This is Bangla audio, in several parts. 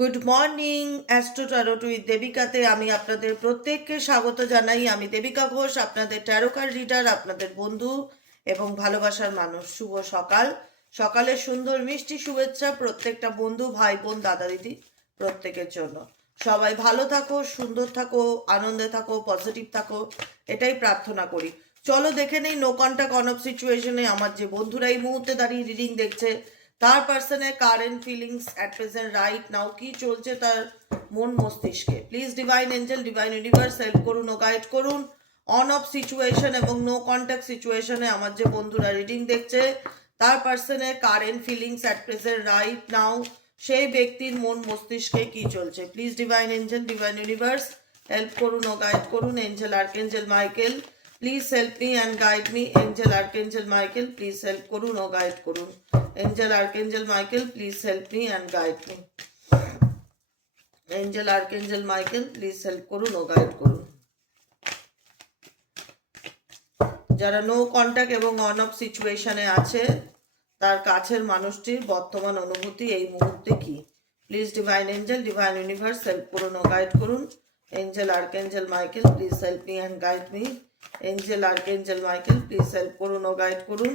Good morning astro tarot with দেবিকাতে আমি আপনাদের প্রত্যেককে স্বাগত জানাই। আমি দেবিকা ঘোষ, আপনাদের ট্যারোকার রিডার আপনাদের বন্ধু এবং ভালোবাসার মানুষ। শুভ সকাল। সকালের সুন্দর মিষ্টি শুভেচ্ছা প্রত্যেকটা বন্ধু, ভাই বোন, দাদা দিদি প্রত্যেকের জন্য। সবাই ভালো থাকো, সুন্দর থাকো, আনন্দে থাকো পজিটিভ থাকো, এটাই প্রার্থনা করি। চলো দেখে নেই নো কন্ট্যাক্ট অন অফ সিচুয়েশনে আমার যে বন্ধুরা এই মুহূর্তে দাঁড়িয়ে রিডিং দেখছে তার পার্সনের current feelings at present right now কি চলছে তার মন মস্তিষ্কে? Please divine angel divine universe help করুন ও গাইড করুন। অন অফ সিচুয়েশন এবং নো কন্ট্যাক্ট সিচুয়েশনে আমার যে বন্ধুরা রিডিং দেখছে, তার পার্সনের current feelings at present right now সেই ব্যক্তির মন মস্তিষ্কে কি চলছে? Please divine angel divine universe help করুন ও গাইড করুন। Angel archangel Michael please help me and guide me angel archangel Michael please help করুন ও গাইড করুন। Angel archangel Michael please help me and guide me angel archangel Michael please help করুন ও গাইড করুন যারা নো কন্ট্যাক্ট এবং অন অফ সিচুয়েশনে আছে, তার কাছের মানুষটির বর্তমান অনুভূতি এই মুহূর্তে কি? Please divine angel divine universe help করুন ও গাইড করুন। Angel archangel Michael please help me and guide me angel archangel Michael please help করুন ও গাইড করুন।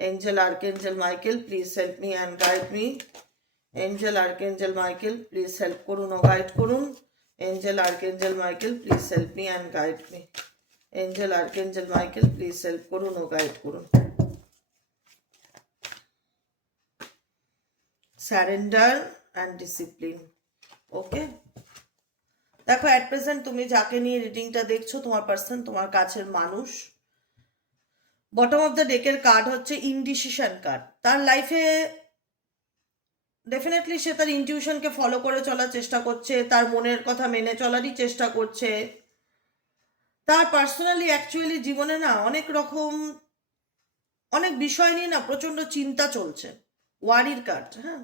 Angel archangel Michael please help me and guide me angel archangel Michael please help করুন ও গাইড করুন angel archangel Michael please help me and guide me angel archangel Michael please help করুন ও গাইড করুন স্যারেন্ডার অ্যান্ড ডিসিপ্লিন ওকে দেখো অ্যাট প্রেজেন্ট তুমি যাকে নিয়ে রিডিংটা দেখছ তোমার পার্সন তোমার কাছের মানুষ বটম অফ দ্য ডেকের কার্ড হচ্ছে ইনডিসিশন কার্ড তার লাইফে ডেফিনেটলি সে তার ইনটিউশনকে ফলো করে চলার চেষ্টা করছে, তার মনের কথা মেনে চলারই চেষ্টা করছে। তার পার্সোনালি অ্যাকচুয়ালি জীবনে না অনেক রকম, অনেক বিষয় নিয়ে না প্রচণ্ড চিন্তা চলছে। ওয়ারির কার্ড হ্যাঁ।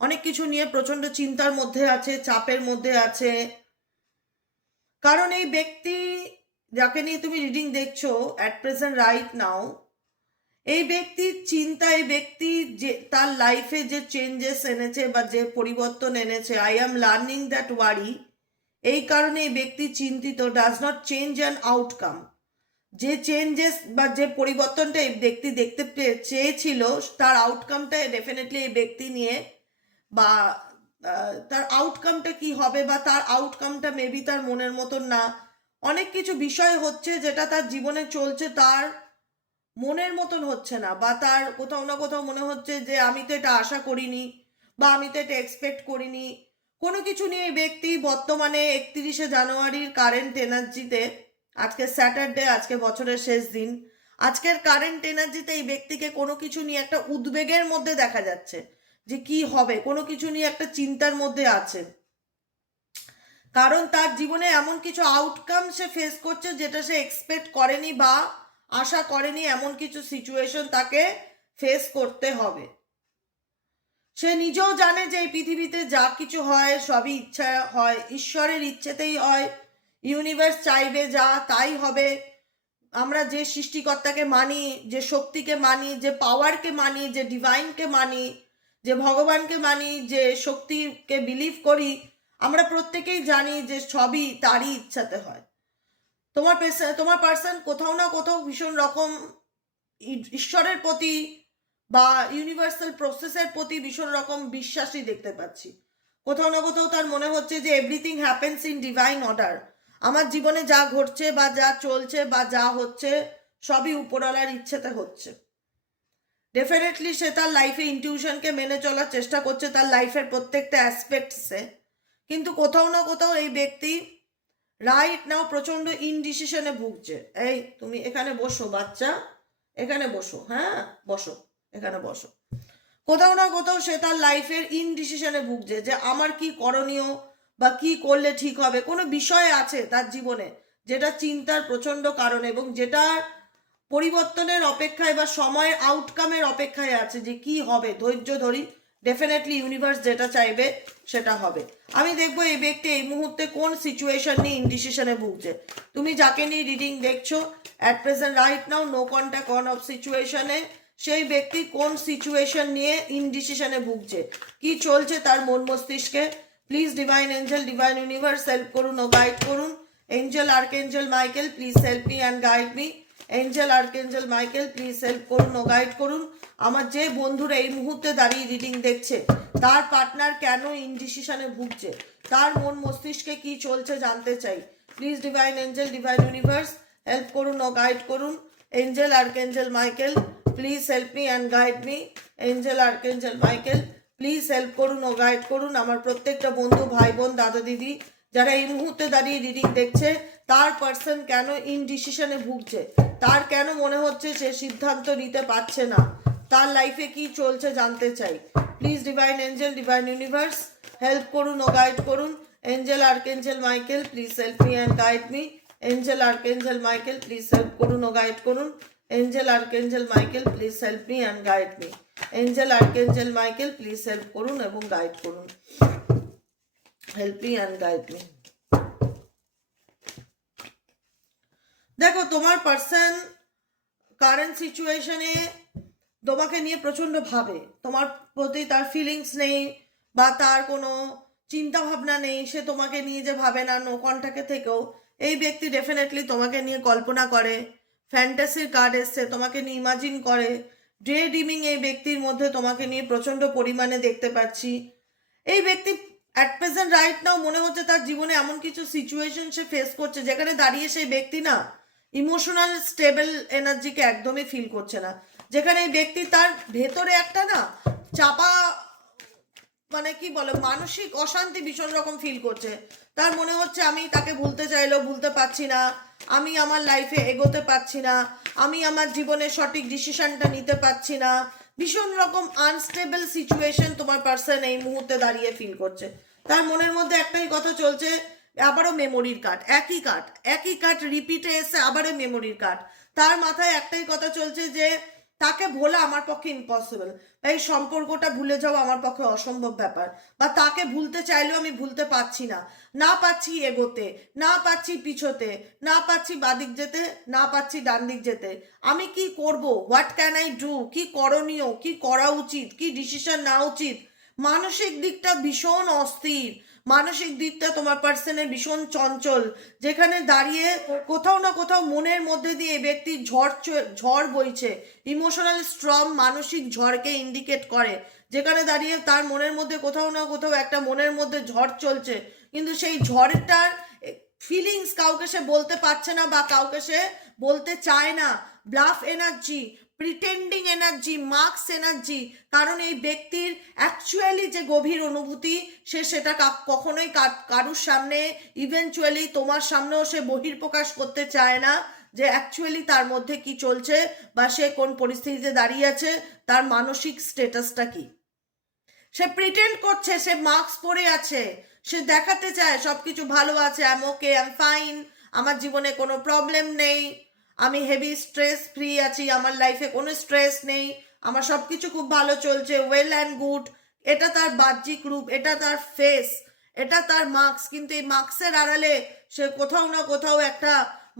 অনেক কিছু নিয়ে প্রচণ্ড চিন্তার মধ্যে আছে, চাপের মধ্যে আছে। কারণ এই ব্যক্তি যাকে নিয়ে তুমি রিডিং দেখছ অ্যাট প্রেজেন্ট রাইট নাও এই ব্যক্তির চিন্তা, এই ব্যক্তি যে, তার লাইফে যে চেঞ্জেস এনেছে বা যে পরিবর্তন এনেছে I am learning that worry এই কারণে এই ব্যক্তি চিন্তিত does not change an outcome যে চেঞ্জেস বা যে পরিবর্তনটা এই ব্যক্তি দেখতে চেয়েছিল তার আউটকামটা ডেফিনেটলি এই ব্যক্তি নিয়ে বা তার আউটকামটা কি হবে বা তার আউটকামটা মেবি তার মনের মতন না অনেক কিছু বিষয় হচ্ছে যেটা তার জীবনে চলছে, তার মনের মতন হচ্ছে না বা তার কোথাও না কোথাও মনে হচ্ছে যে আমি তো এটা আশা করিনি বা আমি তো এটা এক্সপেক্ট করিনি। কোনো কিছু নিয়ে ব্যক্তি বর্তমানে একত্রিশে জানুয়ারির কারেন্ট এনার্জিতে আজকে স্যাটারডে আজকে বছরের শেষ দিন, আজকের কারেন্ট এনার্জিতে এই ব্যক্তিকে কোনো কিছু নিয়ে একটা উদ্বেগের মধ্যে দেখা যাচ্ছে যে কি হবে, কোনো কিছু নিয়ে একটা চিন্তার মধ্যে আছে। কারণ তার জীবনে এমন কিছু আউটকাম সে ফেস করছে যেটা সে এক্সপেক্ট করেনি বা আশা করেনি এমন কিছু সিচুয়েশন তাকে ফেস করতে হবে। সে নিজেও জানে যে এই পৃথিবীতে যা কিছু হয়, সবই ইচ্ছা হয়, ঈশ্বরের ইচ্ছেতেই হয় ইউনিভার্স চাইবে যা তাই হবে। আমরা যে সৃষ্টিকর্তাকে মানি, যে শক্তিকে মানি, যে পাওয়ারকে মানি, যে ডিভাইনকে মানি, যে ভগবানকে মানি, যে শক্তিকে বিলিভ করি আমরা প্রত্যেকেই জানি যে সবই তারই ইচ্ছাতে হয়। তোমার তোমার পার্সন কোথাও না কোথাও ভীষণ রকম ঈশ্বরের প্রতি বা ইউনিভার্সাল প্রসেসের প্রতি ভীষণ রকম বিশ্বাসই দেখতে পাচ্ছি। কোথাও না কোথাও তার মনে হচ্ছে যে everything happens in divine order আমার জীবনে যা ঘটছে বা যা চলছে বা যা হচ্ছে সবই উপরওয়ালার ইচ্ছেতে হচ্ছে। ডেফিনেটলি সে তার লাইফে ইনটিউশনকে মেনে চলার চেষ্টা করছে, তার লাইফের প্রত্যেকটা অ্যাসপেক্টসে কিন্তু কোথাও না কোথাও এই ব্যক্তি রাইট নাও প্রচণ্ড ইনডিসিশনে ভুগছে। এই, তুমি এখানে বসো, বাচ্চা। এখানে বসো হ্যাঁ? বসো, এখানে বসো। কোথাও না কোথাও সে তার লাইফের ইনডিসিশনে ভুগছে যে আমার কি করণীয় বা কি করলে ঠিক হবে। কোনো বিষয় আছে তার জীবনে যেটা চিন্তার প্রচণ্ড কারণ এবং যেটা পরিবর্তনের অপেক্ষায় বা সময়ের আউটকামের অপেক্ষায় আছে যে কি হবে। ধৈর্য ধরি ডেফিনেটলি ইউনিভার্স যেটা চাইবে, সেটা হবে। আমি দেখব এই ব্যক্তি এই মুহূর্তে কোন সিচুয়েশন নিয়ে ইনডিসিশনে ভুগছে। তুমি যাকে নিয়ে রিডিং দেখছ at present right now no contact on off সিচুয়েশনে সেই ব্যক্তি কোন সিচুয়েশন নিয়ে ইনডিসিশনে ভুগছে। কি চলছে তার মন মস্তিষ্কে? Please divine angel divine universe help করুন, ও গাইড করুন। Angel archangel Michael please help me and guide me angel archangel Michael please help করুন ও গাইড করুন। আমার যে বন্ধুরা এই মুহূর্তে দাঁড়িয়ে রিডিং দেখছে, তার পার্টনার কেন ইনডিসিশনে ভুগছে? তার মন মস্তিষ্কে কি চলছে জানতে চাই। Please divine angel divine universe help করুন ও গাইড করুন। Angel archangel Michael please help me and guide me angel archangel Michael please help করুন ও গাইড করুন। আমার প্রত্যেকটা বন্ধু, ভাই বোন, দাদা দিদি, যারা এই মুহূর্তে দাঁড়িয়ে রিডিং দেখছে, তার পার্সন কেন ইনডিসিশনে ভুগছে? তার কেন মনে হচ্ছে সে সিদ্ধান্ত নিতে পারছে না? তার লাইফে কি চলছে জানতে চাই। Please divine angel divine universe help করুন ও গাইড করুন। Angel archangel Michael please help me and guide me angel archangel Michael please help করুন ও গাইড করুন। Angel archangel Michael please help me and guide me angel archangel Michael please help করুন এবং গাইড করুন। Help me and guide me দেখো, তোমার পার্সন কারেন্ট সিচুয়েশনে তোমাকে নিয়ে প্রচণ্ড ভাবে। তোমার প্রতি তার ফিলিংস নেই বা তার কোনো চিন্তা ভাবনা নেই, সে তোমাকে নিয়ে যে ভাবে না নো কন্টাক্টে থেকেও, এই ব্যক্তি ডেফিনেটলি তোমাকে নিয়ে কল্পনা করে ফ্যান্টাসির কার্ড এসছে, তোমাকে নিয়ে ইমাজিন করে ডে ডিমিং এই ব্যক্তির মধ্যে তোমাকে নিয়ে প্রচণ্ড পরিমাণে দেখতে পাচ্ছি। এই ব্যক্তি অ্যাট প্রেজেন্ট রাইট নাও মনে হচ্ছে তার জীবনে এমন কিছু সিচুয়েশন সে ফেস করছে, যেখানে দাঁড়িয়ে সেই ব্যক্তি না ইমোশনাল স্টেবল এনার্জিকে একদমই ফিল করছে না। যেখানে এই ব্যক্তি তার ভেতরে একটা না চাপা মানে কি বলে, মানসিক অশান্তি ভীষণ রকম ফিল করছে। তার মনে হচ্ছে আমি তাকে ভুলতে চাইলেও ভুলতে পারছি না, আমি আমার লাইফে এগোতে পারছি না, আমি আমার জীবনে সঠিক ডিসিশনটা নিতে পারছি না। ভীষণ রকম আনস্টেবল সিচুয়েশন তোমার পার্সন এই মুহূর্তে দাঁড়িয়ে ফিল করছে। তার মনের মধ্যে একটাই কথা চলছে আবারও মেমোরির কাট একই কাট একই কার্ড রিপিটে এসে আবারও মেমোরির কাট তার মাথায় একটাই কথা চলছে যে, তাকে ভোলা আমার পক্ষে ইম্পসিবল এই সম্পর্কটা ভুলে যাওয়া আমার পক্ষে অসম্ভব ব্যাপার। বা তাকে ভুলতে চাইলেও আমি ভুলতে পারছি না। না পাচ্ছি এগোতে, না পাচ্ছি পিছোতে, না পাচ্ছি বাদিক যেতে, না পাচ্ছি ডান দিক যেতে। আমি কি করব? হোয়াট ক্যান আই ডু কি করণীয়? কি করা উচিত? কি ডিসিশন নেওয়া উচিত? মানসিক দিকটা ভীষণ অস্থির। মানসিক দিকটা তোমার পার্সনের ভীষণ চঞ্চল। যেখানে দাঁড়িয়ে কোথাও না কোথাও মনের মধ্যে দিয়ে ব্যক্তির ঝড় ঝড় বইছে। ইমোশনাল স্ট্রং মানসিক ঝড়কে ইন্ডিকেট করে। যেখানে দাঁড়িয়ে তার মনের মধ্যে কোথাও না কোথাও একটা মনের মধ্যে ঝড় চলছে। কিন্তু সেই ঝড়টার ফিলিংস কাউকে সে বলতে পারছে না বা কাউকে সে বলতে চায় না। Bluff energy pretending energy marks energy কারণ এই ব্যক্তির অ্যাকচুয়ালি যে গভীর অনুভূতি, সে সেটা কখনোই কারুর সামনে ইভেনচুয়ালি তোমার সামনেও সে বহির্প্রকাশ করতে চায় না যে অ্যাকচুয়ালি তার মধ্যে কি চলছে বা সে কোন পরিস্থিতিতে দাঁড়িয়ে আছে, তার মানসিক স্টেটাসটা কি। সে প্রিটেন্ড করছে, সে মাস্ক পরে আছে, সে দেখাতে চায় সবকিছু ভালো আছে আই ওকে আই ফাইন আমার জীবনে কোনো প্রবলেম নেই। আমি হেভি স্ট্রেস ফ্রি আছি, আমার লাইফে কোনো স্ট্রেস নেই, আমার সব কিছু খুব ভালো চলছে ওয়েল অ্যান্ড গুড এটা তার বাহ্যিক রূপ, এটা তার ফেস এটা তার মার্কস কিন্তু এই মার্কসের আড়ালে সে কোথাও না কোথাও একটা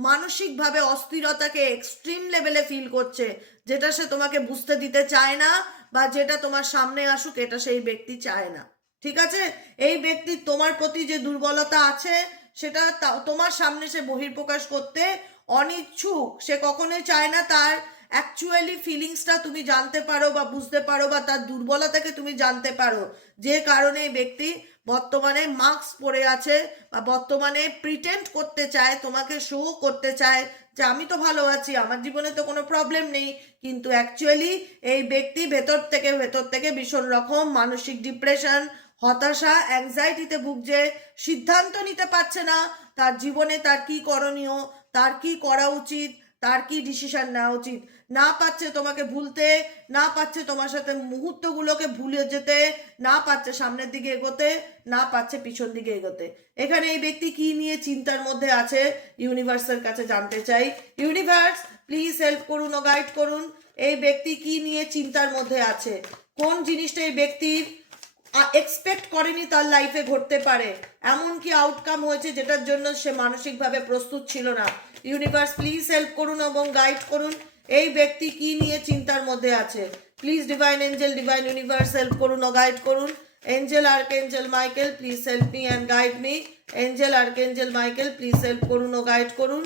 মানসিকভাবে অস্থিরতাকে এক্সট্রিম লেভেলে ফিল করছে, যেটা সে তোমাকে বুঝতে দিতে চায় না বা যেটা তোমার সামনে আসুক, এটা সেই ব্যক্তি চায় না। ঠিক আছে? এই ব্যক্তির তোমার প্রতি যে দুর্বলতা আছে, সেটা তোমার সামনে সে বহির্প্রকাশ করতে অনিচ্ছুক। সে কখনোই চায় না তার অ্যাকচুয়ালি ফিলিংসটা তুমি জানতে পারো বা বুঝতে পারো বা তার দুর্বলতাকে তুমি জানতে পারো। যে কারণে এই ব্যক্তি বর্তমানে মাস্ক পরে আছে বা বর্তমানে প্রিটেন্ড করতে চায়, তোমাকে শো করতে চায় যে আমি তো ভালো আছি, আমার জীবনে তো কোনো প্রবলেম নেই। কিন্তু অ্যাকচুয়ালি এই ব্যক্তি ভেতর থেকে ভেতর থেকে ভীষণ রকম মানসিক ডিপ্রেশন হতাশা অ্যাংজাইটিতে ভুগছে, সিদ্ধান্ত নিতে পারছে না। তার জীবনে তার কি করণীয়? তার কি করা উচিত? তার কি ডিসিশন নেওয়া উচিত? না পাচ্ছে তোমাকে ভুলতে, না পাচ্ছে তোমার সাথে মুহূর্তগুলোকে ভুলে যেতে, না পাচ্ছে সামনের দিকে এগোতে, না পাচ্ছে পিছন দিকে এগোতে। এখানে এই ব্যক্তি কি নিয়ে চিন্তার মধ্যে আছে? ইউনিভার্সের কাছে জানতে চাই। ইউনিভার্স প্লিজ হেল্প করুন ও গাইড করুন। এই ব্যক্তি কি নিয়ে চিন্তার মধ্যে আছে? কোন জিনিসটা এই ব্যক্তির এক্সপেক্ট করেনি তার লাইফে ঘটতে পারে? এমন কি আউটকাম হয়েছে যেটার জন্য সে মানসিকভাবে প্রস্তুত ছিল না? ইউনিভার্স প্লিজ হেল্প করুন এবং গাইড করুন। এই ব্যক্তি কি নিয়ে চিন্তার মধ্যে আছে? Please divine angel divine universe help করুন ও গাইড করুন। Angel archangel Michael please help me and guide me angel archangel Michael please help করুন ও গাইড করুন।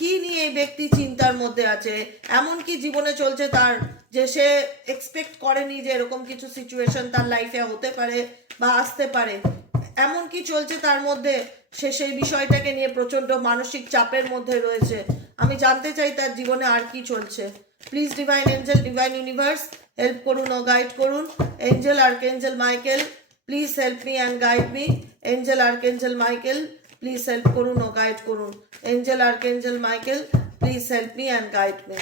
কি নিয়ে এই ব্যক্তি চিন্তার মধ্যে আছে? এমন কি জীবনে চলছে তার যে সে এক্সপেক্ট করেনি যে এরকম কিছু সিচুয়েশন তার লাইফে হতে পারে বা আসতে পারে? এমন কি চলছে তার মধ্যে সে সেই বিষয়টাকে নিয়ে প্রচণ্ড মানসিক চাপের মধ্যে রয়েছে। আমি জানতে চাই তার জীবনে আর কি চলছে। Please divine angel divine universe help করুন ও গাইড করুন। Angel archangel Michael please help me and guide me angel archangel Michael please help করুন ও গাইড করুন। Angel archangel Michael please help me and guide me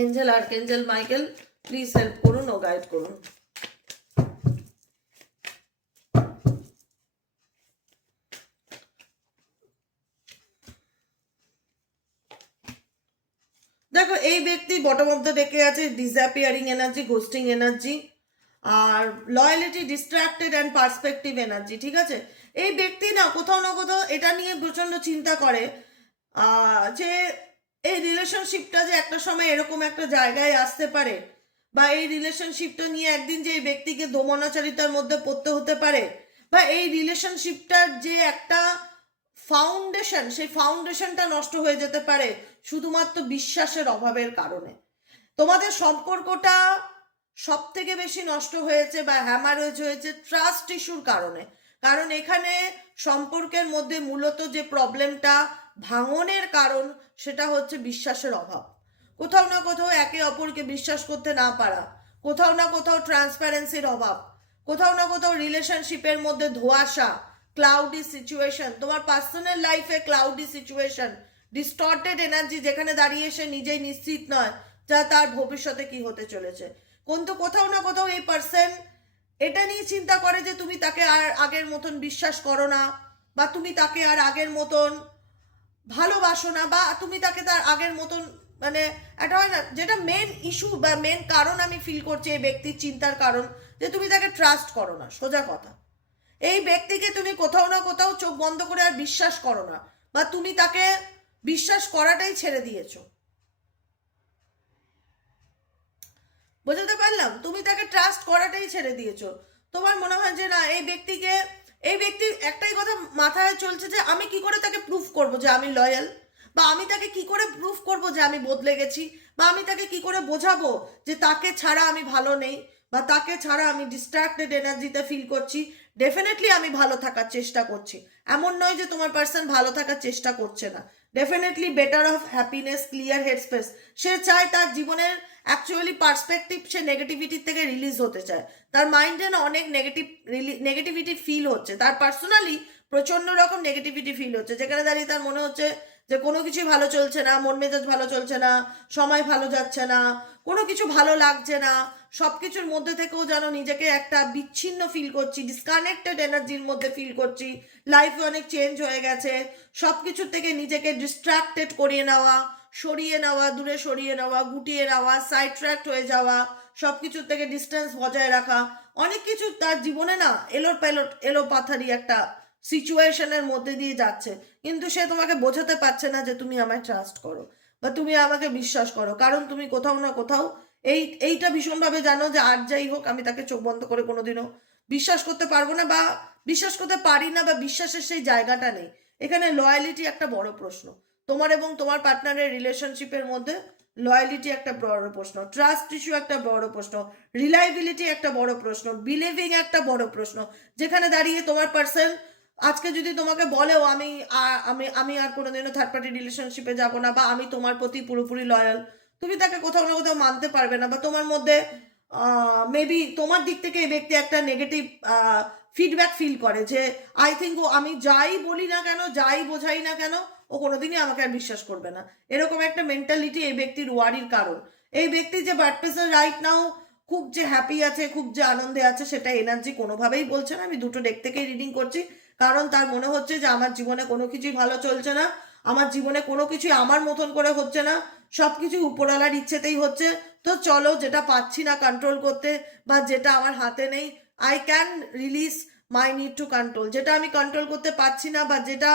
angel archangel Michael please help করুন ও গাইড করুন। দেখো, এই ব্যক্তি বটম অফ দ্য ডেকে আছে disappearing energy ghosting energy R loyalty distracted and perspective energy ঠিক আছে? এই ব্যক্তি না কোথাও না কোথাও এটা নিয়ে প্রচণ্ড চিন্তা করে যে এই রিলেশনশিপটা যে একটা সময় এরকম একটা জায়গায় আসতে পারে, বা এই রিলেশনশিপটা নিয়ে একদিন যে এই ব্যক্তিকে দমনাচারিতার মধ্যে পড়তে হতে পারে, বা এই রিলেশনশিপটার যে একটা ফাউন্ডেশন সেই ফাউন্ডেশনটা নষ্ট হয়ে যেতে পারে শুধুমাত্র বিশ্বাসের অভাবের কারণে। তোমাদের সম্পর্কটা সব থেকে বেশি নষ্ট হয়েছে বা হ্যামারেজ হয়েছে ট্রাস্ট ইস্যুর কারণে। কারণ এখানে সম্পর্কের মধ্যে মূলত যে প্রবলেমটা ভাঙনের কারণ, সেটা হচ্ছে বিশ্বাসের অভাব। কোথাও না কোথাও একে অপরকে বিশ্বাস করতে না পারা, কোথাও না কোথাও ট্রান্সপারেন্সির অভাব, কোথাও না কোথাও রিলেশনশিপের মধ্যে ধোয়াশা ক্লাউডি সিচুয়েশন তোমার পার্সোনাল লাইফে ক্লাউডি সিচুয়েশন ডিস্টর্টেড এনার্জি যেখানে দাঁড়িয়ে সে নিজেই নিশ্চিত নয় যা তার ভবিষ্যতে কি হতে চলেছে। কিন্তু কোথাও না কোথাও এই পার্সন এটা নিয়ে চিন্তা করে যে তুমি তাকে আর আগের মতন বিশ্বাস করো না বা তুমি তাকে আর আগের মতন ভালোবাসো না বা তুমি তাকে তার আগের মতন মানে একটা হয় না, যেটা মেন ইস্যু বা মেন কারণ আমি ফিল করছি এই ব্যক্তির চিন্তার কারণ যে তুমি তাকে ট্রাস্ট করো না, সোজা কথা। এই ব্যক্তিকে তুমি কোথাও না কোথাও চোখ বন্ধ করে আর বিশ্বাস করো না বা তুমি তাকে বিশ্বাস করাটাই ছেড়ে দিয়েছ। বোঝাতে পারলাম? তুমি তাকে ট্রাস্ট করাটাই ছেড়ে দিয়েছ। তোমার মনে হয় যে না, এই ব্যক্তিকে, এই ব্যক্তি একটাই কথা মাথায় চলছে যে আমি কি করে তাকে প্রুফ করব যে আমি লয়াল বা আমি তাকে কি করে প্রুফ করব যে আমি বদলে গেছি? বা আমি তাকে কি করে বোঝাবো যে তাকে ছাড়া আমি ভালো নেই? বা তাকে ছাড়া আমি ডিস্ট্রাক্টেড এনার্জিতে ফিল করছি? ডেফিনেটলি আমি ভালো থাকার চেষ্টা করছি। এমন নয় যে তোমার পার্সন ভালো থাকার চেষ্টা করছে না। Definitely better off happiness clear head space সে চায় তার জীবনের অ্যাকচুয়ালি পার্সপেক্টিভ সে নেগেটিভিটির থেকে রিলিজ হতে চায়। তার মাইন্ডে না অনেক নেগেটিভ নেগেটিভিটি ফিল হচ্ছে। তার পার্সোনালি প্রচণ্ড রকম নেগেটিভিটি ফিল হচ্ছে। যেখানে দাঁড়িয়ে তার মনে হচ্ছে যে কোনো কিছুই ভালো চলছে না, মন মেজাজ ভালো চলছে না, সময় ভালো যাচ্ছে না, কোনো কিছু ভালো লাগছে না সব কিছুর মধ্যে থেকেও যেন নিজেকে একটা বিচ্ছিন্ন ফিল করছি ডিসকানেক্টেড এনার্জির মধ্যে ফিল করছি লাইফে অনেক চেঞ্জ হয়ে গেছে সব কিছুর থেকে নিজেকে ডিস্ট্রাক্টেড করিয়ে নেওয়া, সরিয়ে নেওয়া, দূরে সরিয়ে নেওয়া, গুটিয়ে নেওয়া সাইড ট্র্যাক্ট হয়ে যাওয়া সব কিছুর থেকে ডিস্টেন্স বজায় রাখা, অনেক কিছু তার জীবনে না এলোর পেলোট এলো পাথারি একটা সিচুয়েশনের মধ্যে দিয়ে যাচ্ছে। কিন্তু সে তোমাকে বোঝাতে পারছে না যে তুমি আমায় ট্রাস্ট করো বা তুমি আমাকে বিশ্বাস করো। কারণ তুমি কোথাও না কোথাও এই, এইটা ভীষণভাবে জানো যে আর যাই হোক, আমি তাকে চোখ বন্ধ করে কোনোদিনও বিশ্বাস করতে পারব না বা বিশ্বাস করতে পারি না বা বিশ্বাসের সেই জায়গাটা নেই। এখানে লয়ালিটি একটা বড় প্রশ্ন। তোমার এবং তোমার পার্টনারের রিলেশনশিপের মধ্যে লয়ালিটি একটা বড় প্রশ্ন। ট্রাস্ট ইস্যু একটা বড় প্রশ্ন। রিলাইবিলিটি একটা বড় প্রশ্ন। বিলিভিং একটা বড় প্রশ্ন। যেখানে দাঁড়িয়ে তোমার পার্সন আজকে যদি তোমাকে বলেও আমি আমি আমি আর কোনোদিনও থার্ড পার্টি রিলেশনশিপে যাব না বা আমি তোমার প্রতি পুরোপুরি লয়াল তুমি তাকে কোথাও না কোথাও মানতে পারবে না বা তোমার মধ্যে মেবি তোমার দিক থেকে এই ব্যক্তি একটা নেগেটিভ ফিডব্যাক ফিল করে যে আই থিঙ্ক ও, আমি যাই বলি না কেন, যাই বোঝাই না কেন, ও কোনোদিনই আমাকে আর বিশ্বাস করবে না। এরকম একটা মেন্টালিটি এই ব্যক্তির ওয়ারির কারণ। এই ব্যক্তি যে বার্ড পেসার রাইট নাও খুব যে হ্যাপি আছে, খুব যে আনন্দে আছে, সেটা এনার্জি কোনোভাবেই বলছে না। আমি দুটো ডেক থেকেই রিডিং করছি। কারণ তার মনে হচ্ছে যে আমার জীবনে কোনো কিছুই ভালো চলছে না, আমার জীবনে কোনো কিছুই আমার মতন করে হচ্ছে না সব কিছু উপরওয়ালার ইচ্ছেতেই হচ্ছে। তো চলো যেটা পাচ্ছি না কন্ট্রোল করতে বা যেটা আমার হাতে নেই I can release my need to control যেটা আমি কন্ট্রোল করতে পারছি না বা যেটা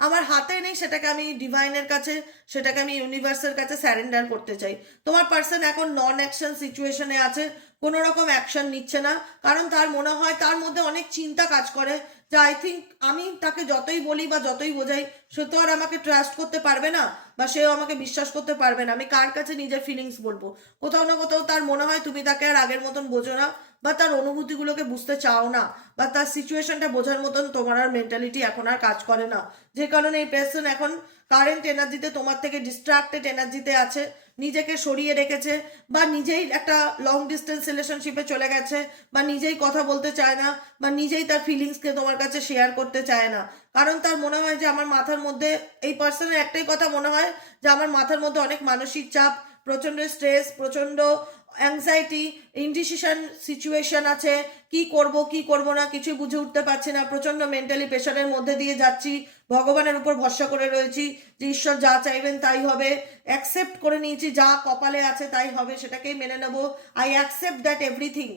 আমার হাতে নেই, সেটাকে আমি ডিভাইনের কাছে, সেটাকে আমি ইউনিভার্সের কাছে স্যারেন্ডার করতে চাই। তোমার পার্সন এখন নন অ্যাকশন সিচুয়েশনে আছে কোনো রকম অ্যাকশন নিচ্ছে না। কারণ তার মনে হয় তার মধ্যে অনেক চিন্তা কাজ করে। যে আই থিঙ্ক আমি তাকে যতই বলি বা যতই বোঝাই, সে তো আর আমাকে ট্রাস্ট করতে পারবে না, বা সেও আমাকে বিশ্বাস করতে পারবে না। আমি কার কাছে নিজের ফিলিংস বলব? কোথাও না কোথাও তার মনে হয় তুমি তাকে আর আগের মতন বোঝো না, বা তার অনুভূতিগুলোকে বুঝতে চাও না, বা তার সিচুয়েশনটা বোঝার মতন তোমার আর মেন্টালিটি এখন আর কাজ করে না। যে কারণে এই পার্সন এখন কারেন্ট এনার্জিতে তোমার থেকে ডিস্ট্রাক্টেড এনার্জিতে আছে, নিজেকে সরিয়ে রেখেছে, বা নিজেই একটা লং ডিস্টেন্স রিলেশনশিপে চলে গেছে, বা নিজেই কথা বলতে চায় না, বা নিজেই তার ফিলিংসকে তোমার কাছে শেয়ার করতে চায় না। কারণ তার মনে হয় যে আমার মাথার মধ্যে, এই পার্সনের একটাই কথা মনে হয় যে আমার মাথার মধ্যে অনেক মানসিক চাপ প্রচণ্ড স্ট্রেস প্রচণ্ড অ্যাংজাইটি ইনডিসিশন সিচুয়েশন আছে। কি করব কি করব না, কিছুই বুঝে উঠতে পারছি না। প্রচণ্ড মেন্টালি প্রেশারের মধ্যে দিয়ে যাচ্ছি, ভগবানের উপর ভরসা করে রয়েছি যে ঈশ্বর যা চাইবেন তাই হবে। অ্যাকসেপ্ট করে নিয়েছি, যা কপালে আছে তাই হবে, সেটাকেই মেনে নেব। I accept that everything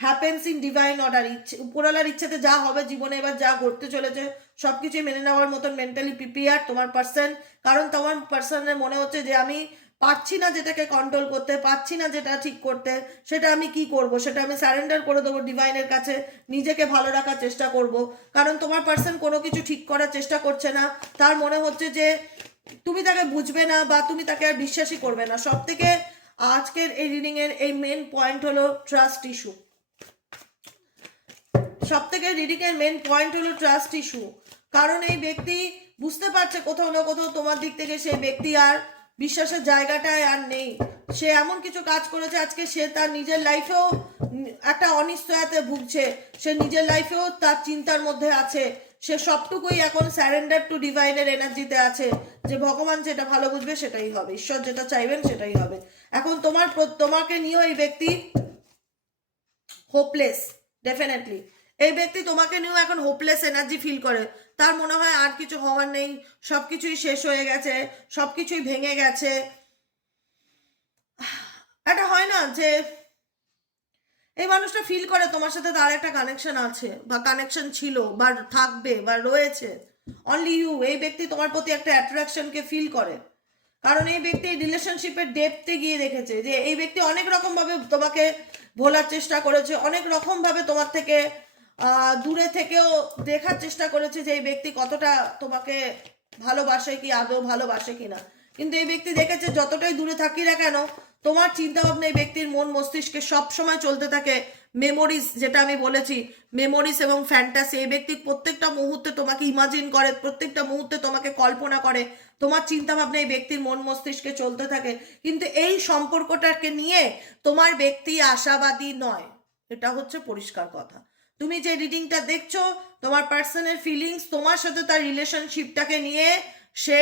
happens in divine order ইচ্ছে, উপরওয়ালার ইচ্ছেতে যা হবে, জীবনে এবার যা ঘটতে চলেছে সব কিছুই মেনে নেওয়ার মতন মেন্টালি প্রিপেয়ার তোমার পার্সন কারণ তোমার পার্সনের মনে হচ্ছে যে আমি পারছি না যেটাকে কন্ট্রোল করতে, পারছি না যেটা ঠিক করতে, সেটা আমি কি করব? সেটা আমি সারেন্ডার করে দেবো ডিভাইনের কাছে, নিজেকে ভালো রাখার চেষ্টা করব। কারণ তোমার পার্সন কোনো কিছু ঠিক করার চেষ্টা করছে না। তার মনে হচ্ছে যে তুমি তাকে বুঝবে না বা তুমি তাকে আর বিশ্বাসই করবে না। সব থেকে আজকের এই রিডিংয়ের এই মেন পয়েন্ট হলো ট্রাস্ট ইস্যু সব থেকে রিডিং এর মেন পয়েন্ট হলো ট্রাস্ট ইস্যু কারণ এই ব্যক্তি বুঝতে পারছে কোথাও না কোথাও তোমার দিক থেকে সেই ব্যক্তি আর বিশ্বাসের জায়গাটায় আর নেই। সে এমন কিছু কাজ করেছে, আজকে সে তার নিজের লাইফেও একটা অনিশ্চয়তাতে ভুগছে। সে নিজের লাইফেও তার চিন্তার মধ্যে আছে। সে সবটুকুই এখন স্যারেন্ডার টু ডিভাইনের এনার্জিতে আছে। যে ভগবান যেটা ভালো বুঝবে সেটাই হবে, ঈশ্বর যেটা চাইবেন সেটাই হবে। এখন তোমার তোমাকে নিয়েও এই ব্যক্তি হোপলেস ডেফিনেটলি এই ব্যক্তি তোমাকে নিয়েও এখন হোপলেস এনার্জি ফিল করে। তার মনে হয় আর কিছু হওয়ার নেই। সব কিছুই শেষ হয়ে গেছে। সব কিছুই ভেঙে গেছে। এটা হয় না যে এই মানুষটা ফিল করে তোমার সাথে তার একটা কানেকশন আছে বা কানেকশন ছিল বা থাকবে বা রয়েছে। অনলি ইউ এই ব্যক্তি তোমার প্রতি একটা অ্যাট্রাকশনকে ফিল করে। কারণ এই ব্যক্তি রিলেশনশিপের ডেপতে গিয়ে দেখেছে যে এই ব্যক্তি অনেক রকমভাবে তোমাকে ভোলার চেষ্টা করেছে, অনেক রকমভাবে তোমার থেকে দূরে থেকেও দেখার চেষ্টা করেছে যে এই ব্যক্তি কতটা তোমাকে ভালোবাসে কি, আদৌ ভালোবাসে কিনা। কিন্তু এই ব্যক্তি দেখেছে যতটাই দূরে থাকি না কেন, তোমার চিন্তা ভাবনা এই ব্যক্তির মন মস্তিষ্কে সব সময় চলতে থাকে। মেমোরিজ যেটা আমি বলেছি মেমোরিজ এবং ফ্যান্টাসি এই ব্যক্তি প্রত্যেকটা মুহূর্তে তোমাকে ইমাজিন করে, প্রত্যেকটা মুহূর্তে তোমাকে কল্পনা করে। তোমার চিন্তা ভাবনা এই ব্যক্তির মন মস্তিষ্কে চলতে থাকে। কিন্তু এই সম্পর্কটাকে নিয়ে তোমার ব্যক্তি আশাবাদী নয়। এটা হচ্ছে পরিষ্কার কথা। তুমি যে রিডিংটা দেখছ, তোমার পার্সনের ফিলিংস তোমার সাথে তার রিলেশনশিপটাকে নিয়ে সে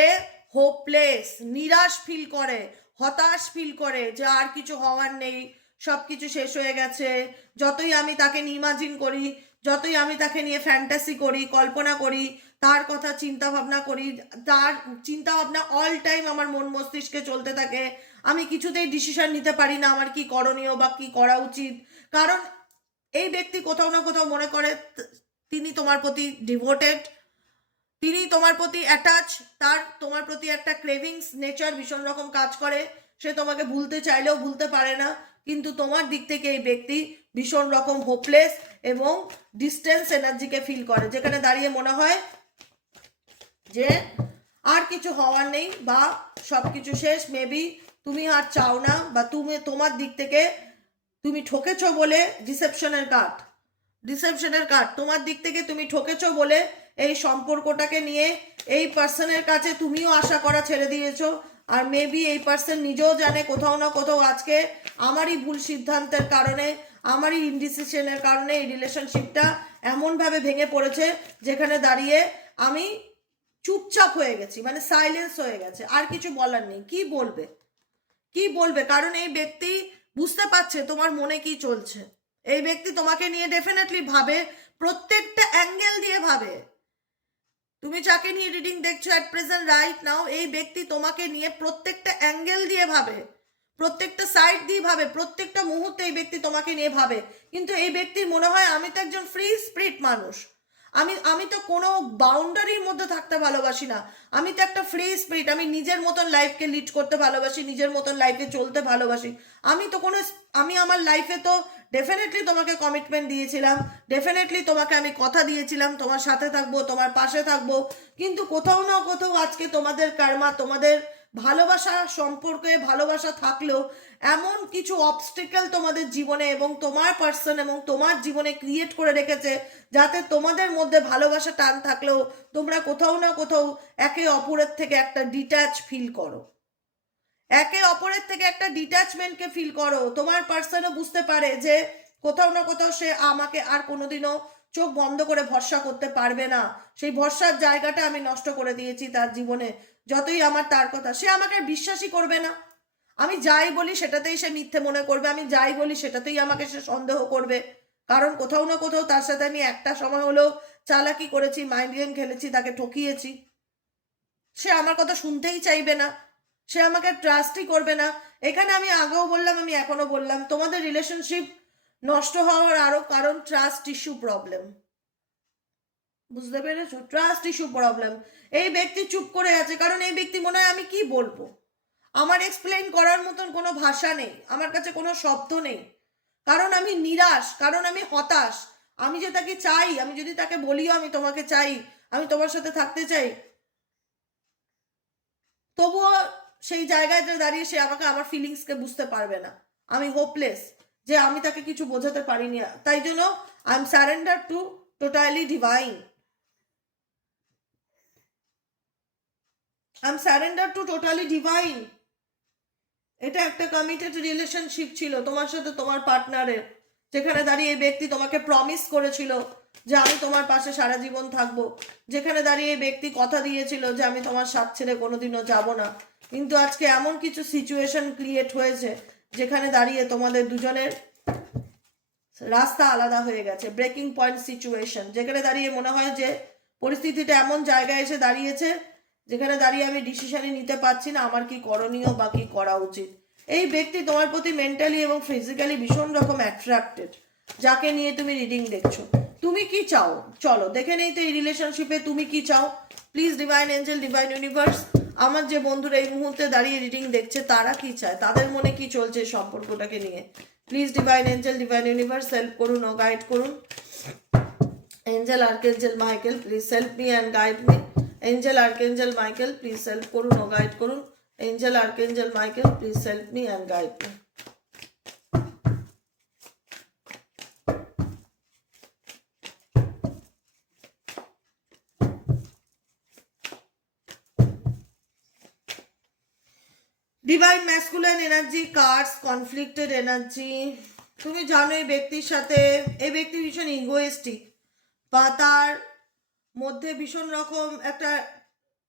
হোপলেস নিরাশ ফিল করে, হতাশ ফিল করে যে আর কিছু হওয়ার নেই সব কিছু শেষ হয়ে গেছে। যতই আমি তাকে ইমাজিন করি, যতই আমি তাকে নিয়ে ফ্যান্টাসি করি, কল্পনা করি, তার কথা চিন্তা ভাবনা করি, তার চিন্তা ভাবনা অল টাইম আমার মন মস্তিষ্কে চলতে থাকে। আমি কিছুতেই ডিসিশন নিতে পারি না আমার কি করণীয় বা কি করা উচিত। কারণ এই ব্যক্তি কোথাও না কোথাও মনে করে তিনি তোমার প্রতি ডিভোটেড তিনি তোমার প্রতি অ্যাটাচ তার, তোমার প্রতি একটা ক্রেভিংস নেচার ভীষণ রকম কাজ করে। সে তোমাকে ভুলতে চাইলেও ভুলতে পারে না, কিন্তু তোমার দিক থেকে এই ব্যক্তি ভীষণ রকম হোপলেস এবং ডিস্টেন্স এনার্জিকে ফিল করে, যেখানে দাঁড়িয়ে মনে হয় যে আর কিছু হওয়ার নেই বা সব কিছু শেষ মেবি তুমি আর চাও না বা তুমি তোমার দিক থেকে তুমি ঠকেছ বলে ডিসেপশনের কার্ড। ডিসেপশনের কার্ড, তোমার দিক থেকে তুমি ঠকেছ বলে এই সম্পর্কটাকে নিয়ে এই পার্সনের কাছে তুমিও আশা করা ছেড়ে দিয়েছ। আর মেবি এই পার্সন নিজেও জানে কোথাও না কোথাও আজকে আমারই ভুল সিদ্ধান্তের কারণে, আমারই ইনডিসিশনের কারণে এই রিলেশনশিপটা এমনভাবে ভেঙে পড়েছে যেখানে দাঁড়িয়ে আমি চুপচাপ হয়ে গেছি মানে সাইলেন্স হয়ে গেছে। আর কিছু বলার নেই। কি বলবে? কি বলবে? কারণ এই ব্যক্তি বুঝতে পারছে তোমার মনে কি চলছে। এই ব্যক্তি তোমাকে নিয়ে ডেফিনেটলি ভাবে, প্রত্যেকটা অ্যাঙ্গেল দিয়ে ভাবে। তুমি যাকে নিয়ে রিডিং দেখছ অ্যাট প্রেজেন্ট রাইট নাও এই ব্যক্তি তোমাকে নিয়ে প্রত্যেকটা অ্যাঙ্গেল দিয়ে ভাবে, প্রত্যেকটা সাইড দিয়ে ভাবে, প্রত্যেকটা মুহূর্তে এই ব্যক্তি তোমাকে নিয়ে ভাবে। কিন্তু এই ব্যক্তির মনে হয়, আমি তো একজন ফ্রি স্প্রিট মানুষ। আমি আমি তো কোনো বাউন্ডারির মধ্যে থাকতে ভালোবাসি না। আমি তো একটা ফ্রি স্পিরিট আমি নিজের মতন লাইফকে লিড করতে ভালোবাসি, নিজের মতন লাইফে চলতে ভালোবাসি। আমি তো কোনো আমি আমার লাইফে তো ডেফিনেটলি তোমাকে কমিটমেন্ট দিয়েছিলাম ডেফিনেটলি তোমাকে আমি কথা দিয়েছিলাম, তোমার সাথে থাকব, তোমার পাশে থাকব। কিন্তু কোথাও না কোথাও আজকে তোমাদের কার্মা তোমাদের ভালোবাসা সম্পর্কে, ভালোবাসা থাকলেও এমন কিছু অবস্টেকেল তোমাদের জীবনে এবং তোমার পার্সন এবং তোমার জীবনে ক্রিয়েট করে রেখেছে যাতে তোমাদের মধ্যে ভালোবাসা টান থাকলেও তোমরা কোথাও না কোথাও একে অপরের থেকে একটা ডিট্যাচ ফিল করো। একে অপরের থেকে একটা ডিট্যাচমেন্টকে ফিল করো। তোমার পার্সনও বুঝতে পারে যে কোথাও না কোথাও সে আমাকে আর কোনোদিনও চোখ বন্ধ করে ভরসা করতে পারবে না। সেই ভরসার জায়গাটা আমি নষ্ট করে দিয়েছি তার জীবনে। যতই আমার তার কথা, সে আমাকে বিশ্বাসই করবে না। আমি যাই বলি সেটাতেই সে মিথ্যে মনে করবে, আমি যাই বলি সেটাতেই আমাকে সে সন্দেহ করবে। কারণ কোথাও না কোথাও তার সাথে আমি একটা সময় হলেও চালাকি করেছি মাইন্ড গেম খেলেছি, তাকে ঠকিয়েছি। সে আমার কথা শুনতেই চাইবে না, সে আমাকে ট্রাস্টই করবে না। এখানে আমি আগেও বললাম, আমি এখনও বললাম, তোমাদের রিলেশনশিপ নষ্ট হওয়ার আরও কারণ ট্রাস্ট ইস্যু প্রবলেম বুঝতে পেরেছ? ট্রাস্ট ইস্যু প্রবলেম এই ব্যক্তি চুপ করে আছে, কারণ এই ব্যক্তি মনে হয় আমি কি বলব? আমার এক্সপ্লেন করার মতন কোনো ভাষা নেই, আমার কাছে কোনো শব্দ নেই। কারণ আমি নিরাশ, কারণ আমি হতাশ। আমি যে তাকে চাই, আমি যদি তাকে বলিও আমি তোমাকে চাই, আমি তোমার সাথে থাকতে চাই, তবুও সেই জায়গায় দাঁড়িয়ে সে আমাকে আমার ফিলিংসকে বুঝতে পারবে না। আমি হোপলেস যে আমি তাকে কিছু বোঝাতে পারিনি। তাই জন্য I am surrender to totally divine I am surrender to totally divine এটা একটা কমিটেড রিলেশনশিপ ছিল তোমার সাথে তোমার পার্টনারের যেখানে দাঁড়িয়ে এই ব্যক্তি তোমাকে প্রমিস করেছিল যে আমি তোমার পাশে সারা জীবন থাকব। যেখানে দাঁড়িয়ে এই ব্যক্তি কথা দিয়েছিল যে আমি তোমার সাথ ছেড়ে কোনোদিনও যাব না। কিন্তু আজকে এমন কিছু সিচুয়েশন ক্রিয়েট হয়েছে, যেখানে দাঁড়িয়ে তোমাদের দুজনের রাস্তা আলাদা হয়ে গেছে ব্রেকিং পয়েন্ট সিচুয়েশন যেখানে দাঁড়িয়ে মনে হয় যে পরিস্থিতিটা এমন জায়গায় এসে দাঁড়িয়েছে যেখানে দাঁড়িয়ে আমি ডিসিশনই নিতে পারছি না, আমার কি করণীয় বা কি করা উচিত? এই ব্যক্তি তোমার প্রতি মেন্টালি এবং ফিজিক্যালি ভীষণ রকম অ্যাট্রাক্টেড যাকে নিয়ে তুমি রিডিং দেখছ। তুমি কি চাও? চলো, দেখে নেই তো এই রিলেশনশিপে তুমি কি চাও? Please divine angel divine universe আমার যে বন্ধুরা এই মুহূর্তে দাঁড়িয়ে রিডিং দেখছে, তারা কি চায়? তাদের মনে কি চলছে সম্পর্কটাকে নিয়ে? Please divine angel divine universe help করুন ও গাইড করুন। Angel archangel Michael please help me and guide me angel archangel Michael please help করুন ও গাইড করুন। Angel archangel Michael please help me and guide me divine masculine energy cards conflicted energy তুমি জানো এই ব্যক্তির সাথে, এই ব্যক্তি ভীষণ ইগোয়েস্টিক বা তার মধ্যে ভীষণ রকম একটা,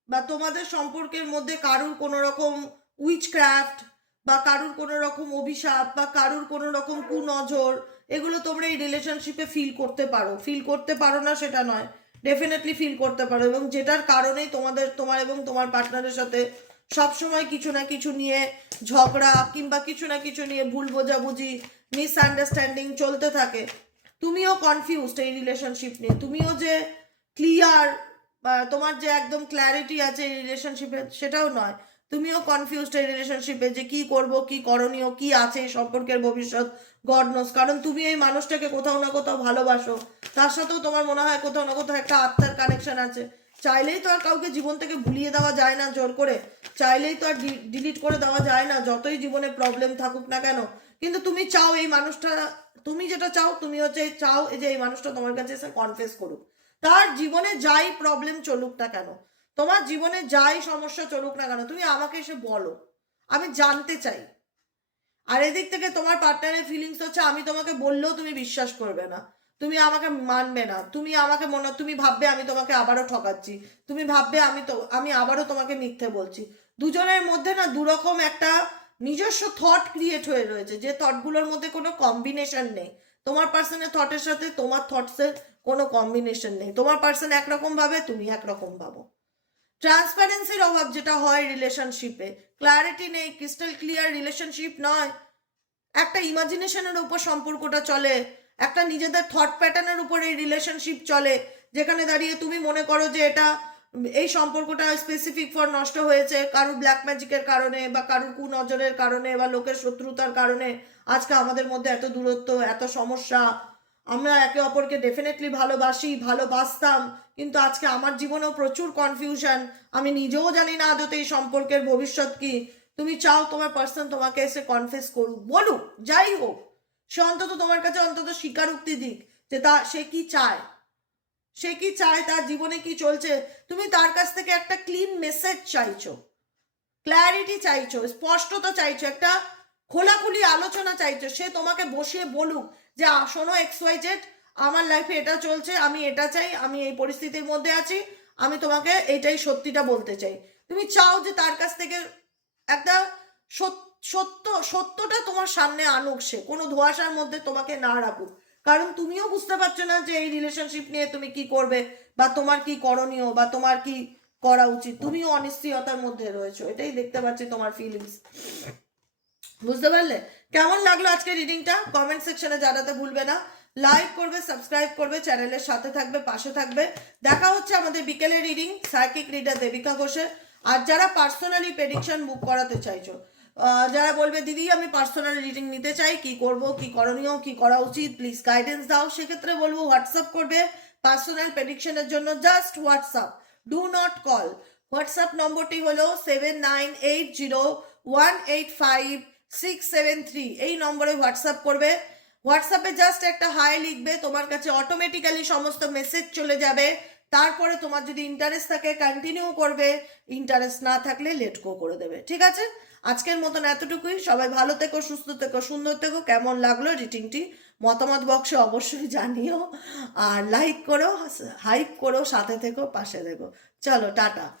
বা তোমাদের সম্পর্কের মধ্যে কারুর কোনো রকম উইচ ক্রাফট বা কারুর কোনো রকম অভিশাপ, বা কারুর কোনো রকম কুনজর, এগুলো তোমরা এই রিলেশনশিপে ফিল করতে পারো। ফিল করতে পারো না সেটা নয়। ডেফিনেটলি ফিল করতে পারো এবং যেটার কারণেই তোমাদের, তোমার এবং তোমার পার্টনারের সাথে সবসময় কিছু না কিছু নিয়ে ঝগড়া, কিংবা কিছু না কিছু নিয়ে ভুল বোঝাবুঝি মিসআন্ডারস্ট্যান্ডিং চলতে থাকে। তুমিও কনফিউজড এই রিলেশনশিপ নিয়ে। তুমিও যে ক্লিয়ার তোমার যে একদম ক্ল্যারিটি আছে এই রিলেশনশিপে সেটাও নয়। তুমিও কনফিউজড এই রিলেশনশিপে যে কি করব, কি করণীয়, কি আছে এই সম্পর্কের ভবিষ্যৎ গডনোস কারণ তুমি এই মানুষটাকে কোথাও না কোথাও ভালোবাসো। তার সাথেও তোমার মনে হয় কোথাও না কোথাও একটা আত্মার কানেকশন আছে। চাইলেই তো আর কাউকে জীবন থেকে ভুলিয়ে দেওয়া যায় না জোর করে। চাইলেই তো আর ডিলিট করে দেওয়া যায় না, যতই জীবনে প্রবলেম থাকুক না কেন। কিন্তু তুমি চাও এই মানুষটা, তুমি যেটা চাও, তুমি হচ্ছে চাও যে এই মানুষটা তোমার কাছে এসে কনফেস করুক। তার জীবনে যাই প্রবলেম চলুক না কেন, তোমার জীবনে যাই সমস্যা চলুক না কেন, তুমি আমাকে এসে বলো, আমি জানতে চাই। আর এদিক থেকে তোমার পার্টনারের ফিলিংস হচ্ছে, আমি তোমাকে বললেও তুমি বিশ্বাস করবে না, তুমি আমাকে মানবে না, তুমি আমাকে মনে, তুমি ভাববে আমি তোমাকে আবারও ঠকাচ্ছি, তুমি ভাববে আমি তো, আমি আবারও তোমাকে মিথ্যে বলছি। দুজনের মধ্যে না দুরকম একটা নিজস্ব থট ক্রিয়েট হয়ে রয়েছে, যে থটগুলোর মধ্যে কোনো কম্বিনেশন নেই। তোমার পার্সনের থটের সাথে তোমার থটসের কোনো কম্বিনেশন নেই। তোমার পার্সন একরকম ভাবে, তুমি একরকম ভাবো। ট্রান্সপারেন্সির অভাব যেটা হয় রিলেশনশিপে ক্লারিটি নেই ক্রিস্টাল ক্লিয়ার রিলেশনশিপ নয়। একটা ইমাজিনেশনের উপর সম্পর্কটা চলে, একটা নিজেদের থট প্যাটার্নের উপর এই রিলেশনশিপ চলে, যেখানে দাঁড়িয়ে তুমি মনে করো যে এটা, এই সম্পর্কটা স্পেসিফিক ফর নষ্ট হয়েছে কারুর ব্ল্যাক ম্যাজিকের কারণে বা কারুর কুনজরের কারণে বা লোকের শত্রুতার কারণে। আজকে আমাদের মধ্যে এত দূরত্ব, এত সমস্যা আমরা একে অপরকে ডেফিনেটলি ভালোবাসি, ভালোবাসতাম, কিন্তু আজকে আমার জীবনেও প্রচুর কনফিউশন আমি নিজেও জানি না আদতে এই সম্পর্কের ভবিষ্যৎ কি। তুমি চাও তোমার পার্সন তোমাকে এসে কনফেস করুক, বলুক, যাই হোক। সে অন্তত তোমার কাছে অন্তত স্বীকারোক্তি দিক যে তা সে কি চায়। সে কি চায়, তার জীবনে কি চলছে। তুমি তার কাছ থেকে একটা ক্লিন মেসেজ চাইছো। ক্ল্যারিটি চাইছো, স্পষ্টতা চাইছো, একটা খোলাখুলি আলোচনা চাইছো। সে তোমাকে বসিয়ে বলুক যে, শোনো এক্স ওয়াই জেড আমার লাইফে এটা চলছে, আমি এটা চাই, আমি এই পরিস্থিতির মধ্যে আছি, আমি তোমাকে এটাই সত্যিটা বলতে চাই। তুমি চাও যে তার কাছ থেকে একটা সত- সত্য, সত্যটা তোমার সামনে আনুক সে, কোনো ধোঁয়াশার মধ্যে তোমাকে না রাখুক। কারণ তুমিও বুঝতে পারছ না যে এই রিলেশনশিপ নিয়ে তুমি কি করবে, বা তোমার কি করণীয়, বা তোমার কি করা উচিত। তুমিও অনিশ্চয়তার মধ্যে রয়েছো, এটাই দেখতে পাচ্ছি তোমার ফিলিংস বুঝতে পারলে? কেমন লাগল আজকে রিডিংটা কমেন্ট সেকশনে জানাতে ভুলবে না। লাইক করবে সাবস্ক্রাইব করবে চ্যানেলের সাথে থাকবে, পাশে থাকবে। দেখা হচ্ছে আমাদের বিকেলের রিডিং সাইকিক রিডার দেবিকা ঘোষের। আর যারা পার্সোনালি প্রেডিকশন বুক করাতে চাইছো যারা বলবে, দিদি, আমি পার্সোনাল রিডিং নিতে চাই, কি করব, কি করণীয়, কি করা উচিত? প্লিজ গাইডেন্স দাও। সেক্ষেত্রে বলব হোয়াটসঅ্যাপ করবে। পার্সোনাল প্রেডিকশনের জন্য just WhatsApp do not call WhatsApp নম্বরটি হলো seven nine eight zero one eight five six seven three এই নম্বরে হোয়াটসঅ্যাপ করবে। হোয়াটসঅ্যাপে জাস্ট একটা হাই লিখবে, তোমার কাছে অটোমেটিক্যালি সমস্ত মেসেজ চলে যাবে। তারপরে তোমার যদি ইন্টারেস্ট থাকে কন্টিনিউ করবে। ইন্টারেস্ট না থাকলে লেট গো করে দেবে, ঠিক আছে? আজকের মতন এতটুকুই। সবাই ভালো থেকো, সুস্থ থেকো, সুন্দর থেকো। কেমন লাগল রিটিংটি মতামত বক্সে অবশ্যই জানিও। আর লাইক করো হাইপ করো, সাথে থেকো, পাশে থেকো। চলো, টাটা।